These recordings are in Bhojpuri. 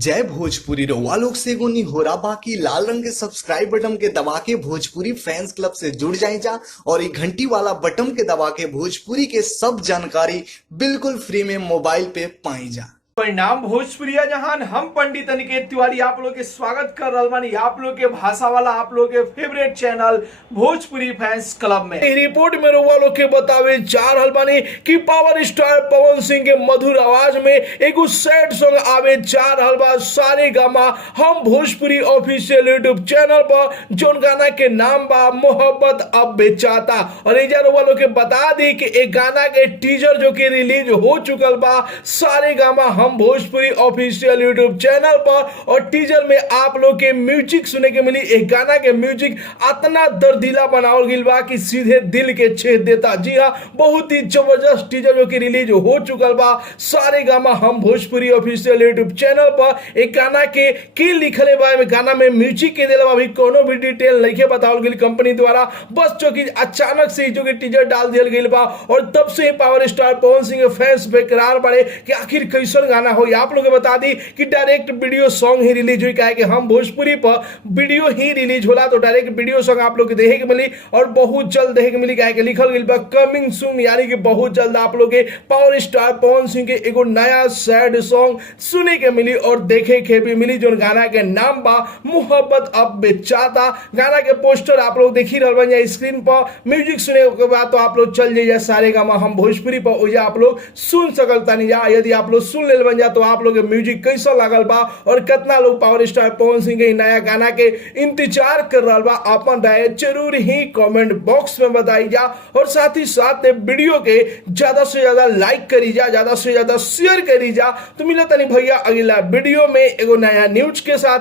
जय भोजपुरी रउआ लोग से एगो निहोरा बाकी लाल रंग के सब्सक्राइब बटन के दबा के भोजपुरी फैंस क्लब से जुड़ जाए जा और ये घंटी वाला बटन के दबा के भोजपुरी के सब जानकारी बिल्कुल फ्री में मोबाइल पे पाई जा। परिणाम भोजपुरिया जहान हम पंडित अनिकेत तिवारी आप लोग के स्वागत कर रहा बानी आप लोग के भाषा वाला आप लोग के favourite channel Bhojpuri fans club में। रिपोर्ट में रउआ लोग के बतावे जा रहल बानी कि पावर स्टार पवन सिंह के मधुर आवाज में एगो सैड सॉन्ग आवे जा रहल बा सारे गामा हम भोजपुरी ऑफिशियल यूट्यूब चैनल पर, जोन गाना के नाम बा मोहब्बत अब बेचाता। और एजा रउआ लोग के बता दी कि एक गाना के टीजर जो कि रिलीज हो चुकल बा सारे गामा हम भोजपुरी ऑफिशियल यूट्यूब चैनल पर, और टीजर में आप लोग के म्यूजिक सुने के मिली। एक गाना के म्यूजिक इतना दर्दीला बनावल गइल बा कि सीधे दिल के छेद देता। जी हाँ, बहुत ही जबरदस्त टीजर जो कि रिलीज हो चुकल बा सारे गामा हम भोजपुरी ऑफिशियल यूट्यूब चैनल पर। एक गाना के लिखले बा, गाना में म्यूजिक के देला बा, अभी कोनो भी डिटेल नहीं बतावल गइल कंपनी द्वारा, बस जो कि अचानक से जो कि टीजर डाल दिया गइल बा। और तब से पावर स्टार पवन सिंह के फैंस बेकरार बड़े कि आखिर कैसन गाना हो। आप लोग बता दी कि डायरेक्ट वीडियो सॉन्ग ही रिलीज हुई, क्या कि हम भोजपुरी पर वीडियो ही रिलीज होला तो डायरेक्ट वीडियो सॉन्ग आप लोग के देखे के मिली और बहुत जल्द देखे के मिली। क्या कि लिखल गइल बा कमिंग सून, यानी कि बहुत जल्द आप लोग के पावर स्टार पवन सिंह के एगो नया सैड सॉन्ग सुने के मिली और देखे के भी मिली, जो गाना के नाम बा मोहब्बत अब बेचाता। गाना के पोस्टर आप लोग देख ही रहल बा स्क्रीन पर। म्यूजिक सुने के बाद तो आप लोग चल जाइए सारे गामा हम भोजपुरी पर, ओजा आप लोग सुन सकलतानी जा। यदि आप लोग सुन ले बन जा तो आप लोग के म्यूजिक कैसा लागल बा और कितना लोग पावर स्टार पवन सिंह के नया गाना के इंतजार कर रहा बा, अपन राय जरूर ही कमेंट बॉक्स में बताई जा। और साथ ही साथ वीडियो के ज्यादा से ज्यादा लाइक करी जा, ज्यादा से ज्यादा शेयर करी जा। तो मिला तनी भैया अगला वीडियो में एगो नया न्यूज के साथ।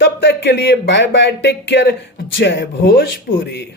तब तक के लिए बाय बाय, टेक केयर, जय भोजपुरी।